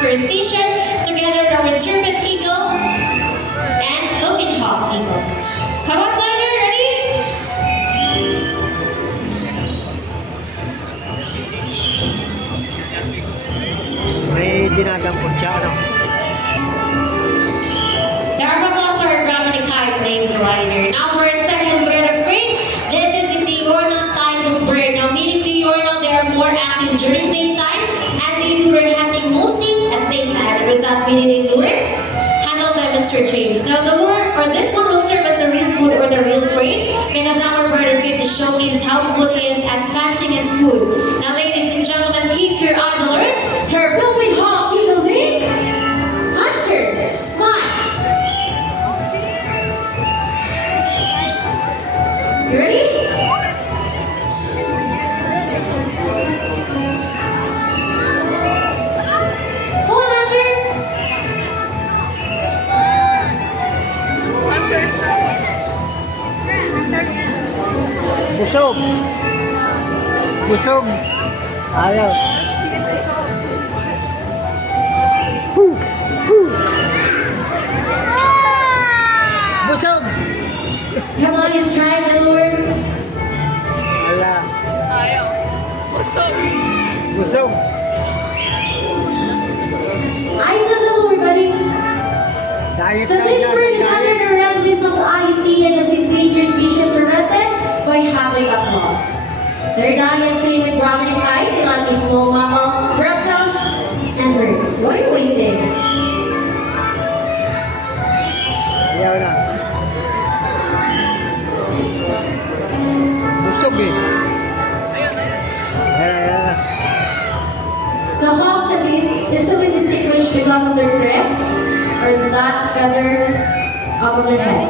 First Station, together with our Serpent Eagle and Philippine Hawk Eagle. Come on, Liner, ready? May dinadampot siya, ano? So our applause to our Brahmanic Hive named Liner. Now for a second bird of prey, this is in the diurnal type of bird. Now meaning diurnal, they are more active during daytime and they lure hunting mostly at daytime. And with that meaning they lure, handled by Mr. James. Now the lure, or this one will serve as the real food or the real prey because our bird is going to showcase how good he is at catching his food. Now ladies and gentlemen, keep your eyes alert. Her Philippine Hawk Eagle name, Hunter. One. You ready? Go on, Hunter. Busog! Busog! Ayaw! Hoo! Hoo! Busog! Come on, let's try the lure. Wala. Busog! Eyes on the lure, buddy. Diet So this bird is under the red list of IUC and is endangered species threatened by habitat loss. Their diet, same with Brahmanic Hive, they like small mammals, reptiles, and birds. What are you waiting? Ayaw na. Busog eh. Ayan na. So hawks can be easily distinguished because of their crest or that feather up on their head.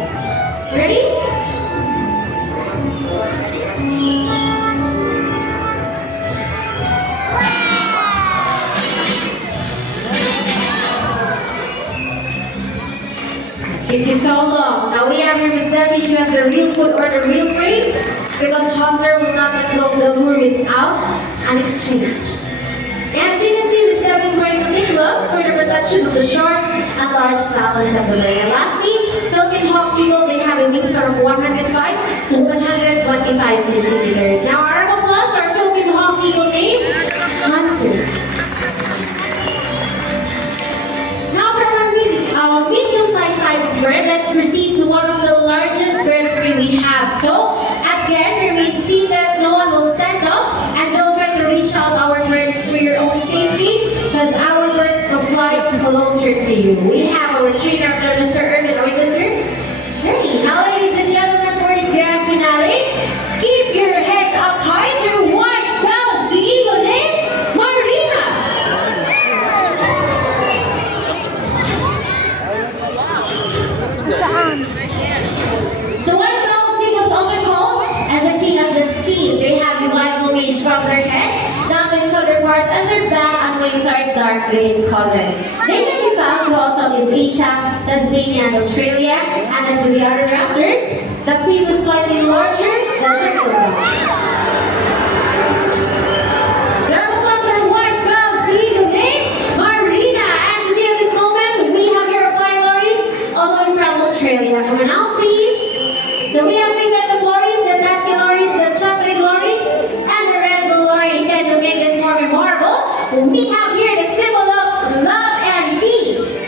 Ready? Thank you so long. Now we have here Miss Debbie. She has the real food or the real prey because Hunter will not let go of the lure without an exchange. And as you can see, Miss Debbie is wearing the thick gloves for the protection of the short and large talons of the bird. And lastly, Philippine Hawk Eagle, they have a wingspan of 105 to 125 centimeters. Now our applause, our Philippine Hawk Eagle name, Hunter. Now from our medium-sized type of bird, let's proceed to one of the largest bird of prey we have. So again, remain seated, no one will stand up, and don't try to reach out our birds for your own safety, because our bird will fly closer to you. We have our trainer up there, Mr. Irvin. Are we good, sir? Ready. Now, ladies and gentlemen, for the grand finale, keep your heads up high to white bells. The eagle name, Marina. So white bells eagles also called as the king of the sea. They have a white plumage from their head down to its other parts, and their back and wings are dark green color. They can be found throughout Southeast Asia, Tasmania, and Australia. And as with the other raptors, the queen was slightly larger than the killian. There was our white bells eagle name, Marina. And to see at this moment, we have here flying lorries all the way from Australia. Come on now, please. So we have three types of lorries: the dusky lorries, the chocolate lorries, and the red blue lorries. And to make this more memorable, we have here the symbol of love and peace.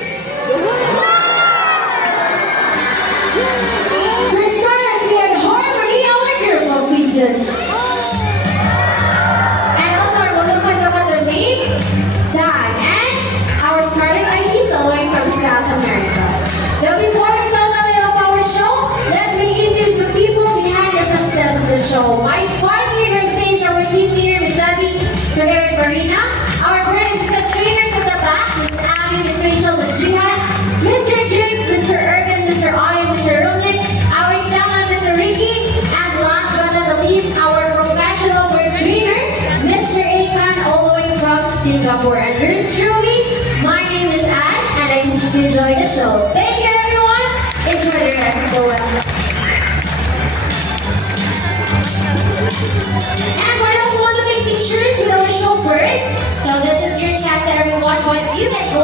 Prosperity and harmony are your Norwegians. And also our welcome to the name, Dan, and our Scarlet IDs all the way from South America. So before we tell the tale of our show, let me introduce the people behind the success of the show. My partner here on stage, our team leader, Miss Abby, together with Marina. Our bird assistant trainers at the back, Miss Abby, Miss Rachel, Miss Jihan, Mr. James, Mr. Urban, Mr. Ayan, Mr. Rumlik, our Stella, Mr. Ricky, and last but not the least, our professional bird trainer, Mr. Akan, all the way from Singapore. And yours truly, my name is Anne, and I hope you enjoy the show. Thank you, everyone. Enjoy the rest of the week. And for those who want to take pictures with our show bird, so this is your chance, everyone. 1 point. You get